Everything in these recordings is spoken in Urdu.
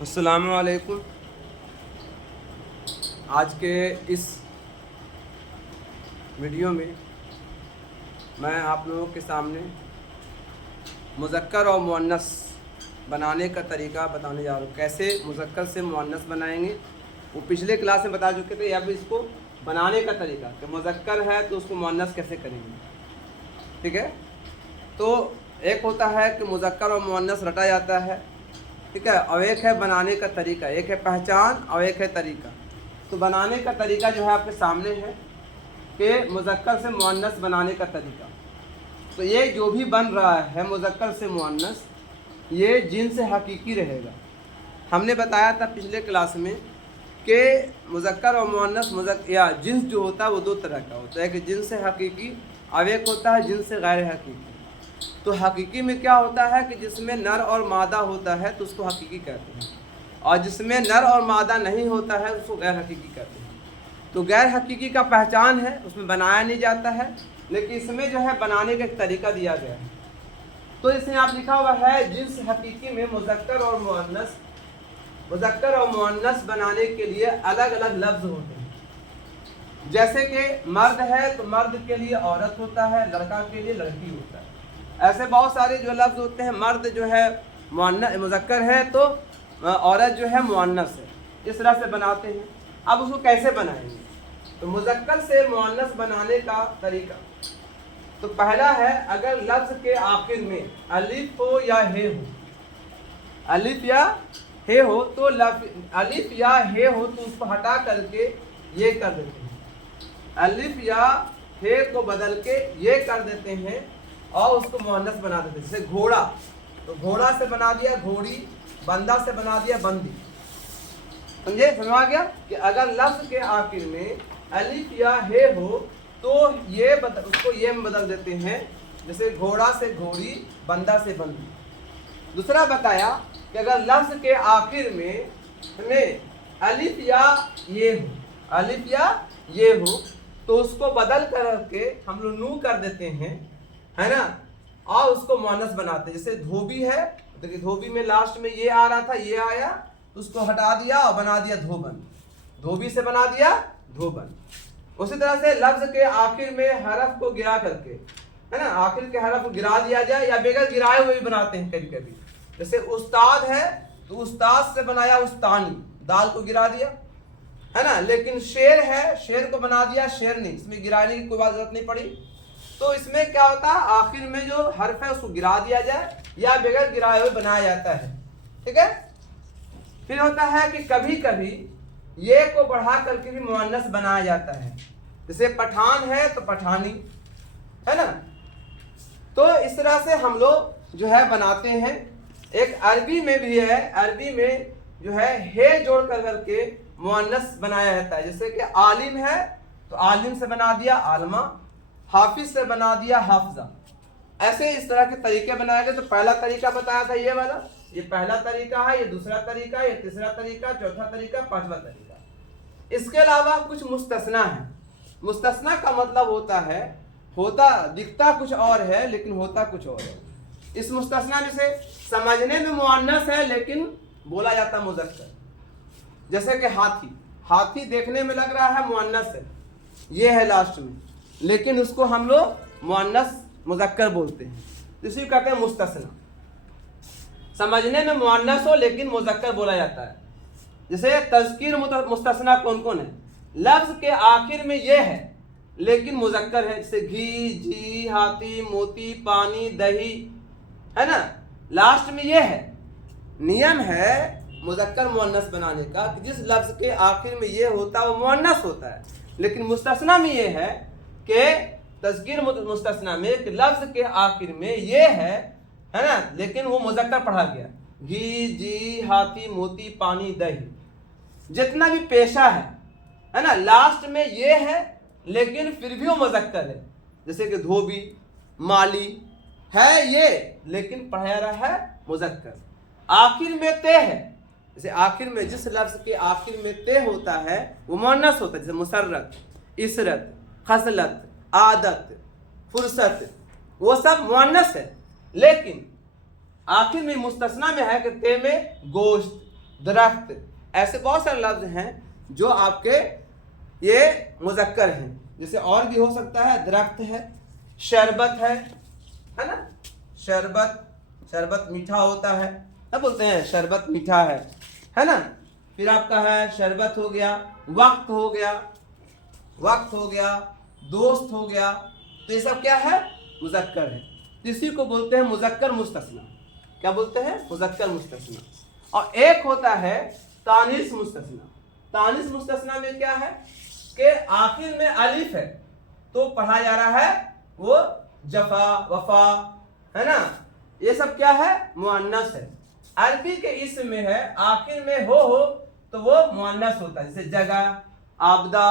السلام علیکم۔ آج کے اس ویڈیو میں میں آپ لوگوں کے سامنے مذکر اور مؤنث بنانے کا طریقہ بتانے جا رہا ہوں۔ کیسے مذکر سے مؤنث بنائیں گے، وہ پچھلے کلاس میں بتا چکے تھے۔ اب اس کو بنانے کا طریقہ کہ مذکر ہے تو اس کو مؤنث کیسے کریں گے، ٹھیک ہے۔ تو ایک ہوتا ہے کہ مذکر اور مؤنث رٹا جاتا ہے، ٹھیک ہے، اور ایک ہے بنانے کا طریقہ، ایک ہے پہچان اور ایک ہے طریقہ۔ تو بنانے کا طریقہ جو ہے آپ کے سامنے ہے کہ مذکر سے مؤنث بنانے کا طریقہ۔ تو یہ جو بھی بن رہا ہے مذکر سے مؤنث، یہ جنس حقیقی رہے گا۔ ہم نے بتایا تھا پچھلے کلاس میں کہ مذکر اور مؤنث یا جنس جو ہوتا ہے وہ دو طرح کا ہوتا ہے، کہ جنس حقیقی اور ایک ہوتا ہے جنس غیر حقیقی۔ تو حقیقی میں کیا ہوتا ہے کہ جس میں نر اور مادہ ہوتا ہے تو اس کو حقیقی کہتے ہیں، اور جس میں نر اور مادہ نہیں ہوتا ہے اس کو غیر حقیقی کہتے ہیں۔ تو غیر حقیقی کا پہچان ہے، اس میں بنایا نہیں جاتا ہے، لیکن اس میں جو ہے بنانے کا ایک طریقہ دیا گیا ہے۔ تو اس میں آپ لکھا ہوا ہے جنس حقیقی میں مذکر اور مؤنث بنانے کے لیے الگ الگ لفظ ہوتے ہیں۔ جیسے کہ مرد ہے تو مرد کے لیے عورت ہوتا ہے، لڑکا کے لیے لڑکی ہوتا ہے۔ ایسے بہت سارے جو لفظ ہوتے ہیں، مرد جو ہے مذکر ہے تو عورت جو ہے مؤنث ہے، اس طرح سے بناتے ہیں۔ اب اس کو کیسے بنائیں گے؟ تو مذکر سے مؤنث بنانے کا طریقہ تو پہلا ہے، اگر لفظ کے آخر میں الف ہو یا ہے ہو، الف یا ہے ہو تو الف یا ہے ہو تو اس کو ہٹا کر کے یہ کر دیتے ہیں، الف یا ہے کو بدل کے یہ کر دیتے ہیں اور اس کو مؤنث بنا دیتے ہیں۔ جیسے گھوڑا، تو گھوڑا سے بنا دیا گھوڑی، بندہ سے بنا دیا بندی۔ سمجھے، سمجھا گیا کہ اگر لفظ کے آخر میں الف یا ہے ہو تو یہ اس کو یہ میں بدل دیتے ہیں، جیسے گھوڑا سے گھوڑی، بندہ سے بندی۔ دوسرا بتایا کہ اگر لفظ کے آخر میں الف یا یہ ہو، الف یا یہ ہو تو اس کو بدل کر کے ہم لوگ نو کر دیتے ہیں، ہے نا، اور اس کو مؤنث بناتے ہیں۔ جیسے دھوبی ہے، دیکھیے دھوبی میں لاسٹ میں یہ آ رہا تھا، یہ آیا تو اس کو ہٹا دیا اور بنا دیا دھوبن، دھوبی سے بنا دیا دھوبن۔ اسی طرح سے لفظ کے آخر میں حرف کو گرا کر کے، ہے نا، آخر کے حرف کو گرا دیا جائے یا بغیر گرائے ہوئے بھی بناتے ہیں کبھی کبھی۔ جیسے استاد ہے تو استاد سے بنایا استانی، دال کو گرا دیا، ہے نا، لیکن شیر ہے، شیر کو بنا دیا شیرنی، اس میں گرانے کی کوئی ضرورت نہیں پڑی۔ تو اس میں کیا ہوتا ہے، آخر میں جو حرف ہے اس کو گرا دیا جائے یا بغیر گرائے ہوئے بنایا جاتا ہے، ٹھیک ہے۔ پھر ہوتا ہے کہ کبھی کبھی یہ کو بڑھا کر کے بھی مؤنث بنایا جاتا ہے، جیسے پٹھان ہے تو پٹھانی، ہے نا۔ تو اس طرح سے ہم لوگ جو ہے بناتے ہیں۔ ایک عربی میں بھی ہے، عربی میں جو ہے جوڑ کر کے مؤنث بنایا جاتا ہے۔ جیسے کہ عالم ہے تو عالم سے بنا دیا عالمہ، حافظ سے بنا دیا حافظہ۔ ایسے اس طرح کے طریقے بنائے گئے۔ تو پہلا طریقہ بتایا تھا یہ والا، یہ پہلا طریقہ ہے، یہ دوسرا طریقہ، یہ تیسرا طریقہ، چوتھا طریقہ، پانچواں طریقہ۔ اس کے علاوہ کچھ مستثنا ہے۔ مستثنا کا مطلب ہوتا ہے، دکھتا کچھ اور ہے لیکن ہوتا کچھ اور ہے۔ اس مستثنا میں سے سمجھنے میں مؤنث ہے لیکن بولا جاتا مذکر۔ جیسے کہ ہاتھی، ہاتھی دیکھنے میں لگ رہا ہے مؤنث ہے، یہ ہے لاسٹ میں، لیکن اس کو ہم لوگ مؤنث مذکر بولتے ہیں، اسی کو کہتے ہیں مستثنا۔ سمجھنے میں مؤنث ہو لیکن مذکر بولا جاتا ہے۔ جیسے تذکیر مستثنا کون کون ہے؟ لفظ کے آخر میں یہ ہے لیکن مذکر ہے، جیسے گھی، جی، ہاتھی، موتی، پانی، دہی، ہے نا، لاسٹ میں یہ ہے۔ نیم ہے مذکر مؤنث بنانے کا کہ جس لفظ کے آخر میں یہ ہوتا ہے وہ مؤنث ہوتا ہے، لیکن مستثنا میں یہ ہے کہ تذکیر مستثنا میں کہ لفظ کے آخر میں یہ ہے نا، لیکن وہ مذکر پڑھا گیا، گھی، جی، ہاتھی، موتی، پانی، دہی۔ جتنا بھی پیشہ ہے نا، لاسٹ میں یہ ہے لیکن پھر بھی وہ مذکر ہے۔ جیسے کہ دھوبی، مالی ہے یہ لیکن پڑھایا رہا ہے مذکر۔ آخر میں تے ہے، جیسے آخر میں جس لفظ کے آخر میں تے ہوتا ہے وہ مؤنث ہوتا ہے، جیسے مسرت، عسرت، خصلت، عادت، فرصت، وہ سب مؤنث ہے، لیکن آخر میں مستثنا میں ہے کہ تے میں گوشت، درخت, ایسے بہت سارے لفظ ہیں جو آپ کے یہ مذکر ہیں. جیسے اور بھی ہو سکتا ہے, درخت ہے, شربت ہے نا, شربت میٹھا ہوتا ہے, کیا بولتے ہیں, شربت میٹھا ہے نا. پھر آپ کا ہے شربت ہو گیا, وقت ہو گیا, دوست ہو گیا. تو یہ سب کیا ہے, مذکر ہے. اسی کو بولتے ہیں مذکر مستثنی. کیا بولتے ہیں, مذکر مستثنی. اور ایک ہوتا ہے تانیث مستثنی. تانیث مستثنی میں کیا ہے کہ آخر میں الف ہے تو پڑھا جا رہا ہے وہ جفا وفا ہے نا. یہ سب کیا ہے, مؤنث ہے. عربی کے اسم میں ہے آخر میں ہو تو وہ مؤنث ہوتا ہے, جیسے جگہ, آبدہ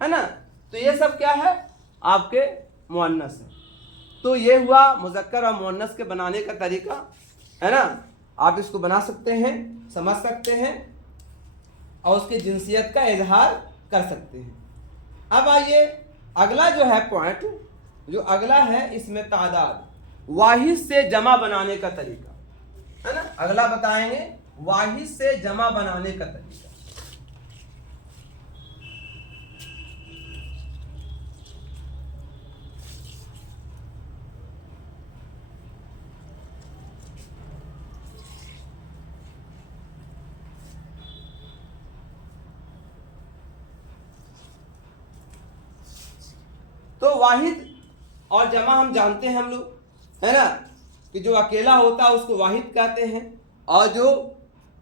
ہے نا. تو یہ سب کیا ہے, آپ کے مؤنث ہے. تو یہ ہوا مذکر اور مؤنث کے بنانے کا طریقہ ہے نا. آپ اس کو بنا سکتے ہیں, سمجھ سکتے ہیں اور اس کی جنسیت کا اظہار کر سکتے ہیں. اب آئیے اگلا جو ہے پوائنٹ, جو اگلا ہے اس میں تعداد, واحد سے جمع بنانے کا طریقہ ہے نا. اگلا بتائیں گے واحد سے جمع بنانے کا طریقہ. تو واحد اور جمع ہم جانتے ہیں ہم لوگ ہے نا, کہ جو اکیلا ہوتا ہے اس کو واحد کہتے ہیں اور جو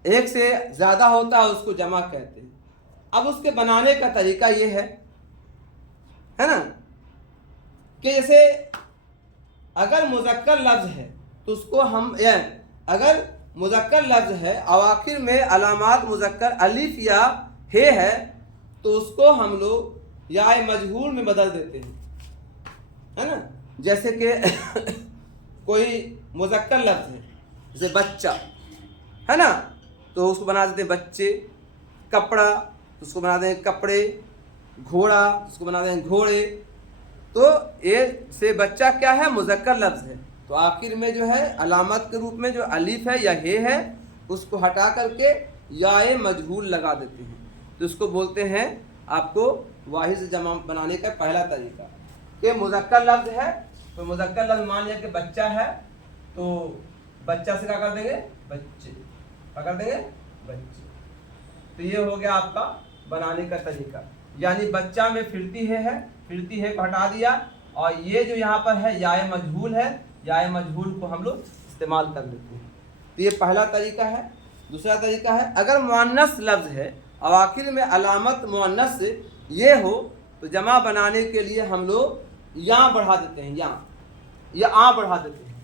ایک سے زیادہ ہوتا ہے اس کو جمع کہتے ہیں. اب اس کے بنانے کا طریقہ یہ ہے نا کہ جیسے اگر مذکر لفظ ہے تو اس کو ہم, اگر مذکر لفظ ہے اور آخر میں علامات مذکر الف یا ہے تو اس کو ہم لوگ یا مجہول میں بدل دیتے ہیں ہے نا. جیسے کہ کوئی مذکر لفظ ہے جیسے بچہ ہے نا, تو اس کو بنا دیتے ہیں بچے. کپڑا اس کو بنا دیں کپڑے. گھوڑا اس کو بنا دیں گھوڑے. تو یہ سے بچہ کیا ہے, مذکر لفظ ہے تو آخر میں جو ہے علامت کے روپ میں جو الف ہے یا ہے اس کو ہٹا کر کے یا مجہول لگا دیتے ہیں. تو اس کو بولتے ہیں آپ کو واحد سے جمع بنانے کا پہلا طریقہ کہ مذکر لفظ ہے تو مذکر لفظ مان لیا کہ بچہ ہے تو بچہ سے کیا کر دیں گے, بچے. کیا کر دیں گے, بچے. تو یہ ہو گیا آپ کا بنانے کا طریقہ. یعنی بچہ میں پھرتی ہے کو ہٹا دیا اور یہ جو یہاں پر ہے یا مجہول ہے, یا مجہول کو ہم لوگ استعمال کر لیتے ہیں. تو یہ پہلا طریقہ ہے. دوسرا طریقہ ہے اگر مؤنث لفظ ہے اور آخر میں علامت مؤنث سے یہ ہو تو جمع بنانے کے لیے ہم لوگ یاں بڑھا دیتے ہیں, یا آ بڑھا دیتے ہیں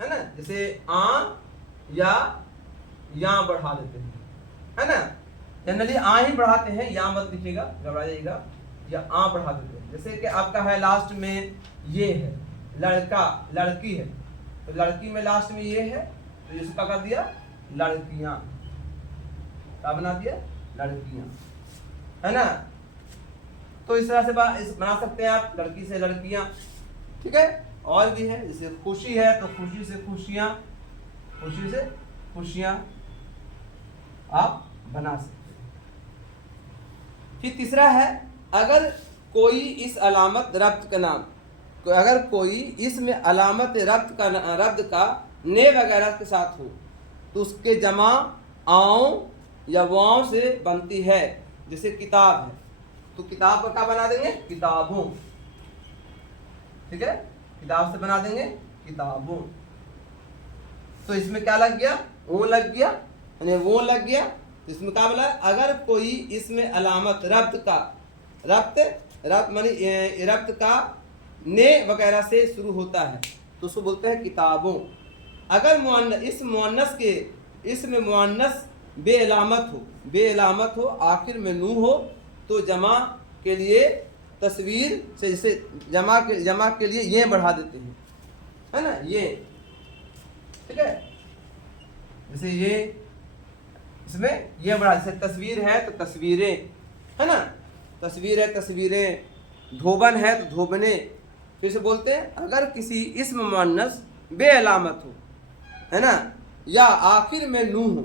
ہے نا. جیسے آ یا یاں بڑھا دیتے ہیں ہے نا. جنرلی آ ہی بڑھاتے ہیں, یا مت لکھیے گا, گھبرا جائے گا. یا آ بڑھا دیتے ہیں. جیسے کہ آپ کا ہے لاسٹ میں یہ ہے لڑکا, لڑکی ہے تو لڑکی میں لاسٹ میں یہ ہے تو اس کا کر دیا لڑکیاں. کیا بنا دیا, لڑکیاں ہے نا. تو اس طرح سے بنا سکتے ہیں آپ, لڑکی سے لڑکیاں. ٹھیک ہے. اور بھی ہے جیسے خوشی ہے تو خوشی سے خوشیاں, خوشی سے خوشیاں آپ بنا سکتے ہیں. پھر تیسرا ہے اگر کوئی اس علامت ربط کا نام, اگر کوئی اس میں علامت ربط کا نے وغیرہ کے ساتھ ہو تو اس کے جمع آؤں یا واؤں سے بنتی ہے. جیسے کتاب ہے تو کتاب کا کیا بنا دیں گے, کتابوں. ٹھیک ہے, کتاب سے بنا دیں گے کتابوں. تو اس میں کیا لگ گیا, اون لگ گیا, یعنی وہ لگ گیا. تو اس میں کیا بنا, اگر کوئی اس میں علامت ربط کا نے وغیرہ سے شروع ہوتا ہے تو اس کو بولتے ہیں کتابوں. اگر اس مؤنث کے اس میں مؤنث بے علامت ہو آخر میں نون ہو تو جمع کے لیے تصویر سے جیسے جمع کے لیے یہ بڑھا دیتے ہیں ہے نا, یہ. ٹھیک ہے. جیسے یہ اس میں یہ بڑھا, جیسے تصویر ہے تو تصویریں ہے نا, تصویر ہے تصویریں. دھوبن ہے تو دھوبنے. تو اسے بولتے ہیں اگر کسی اسم مؤنث بے علامت ہو ہے نا, یا آخر میں نون ہو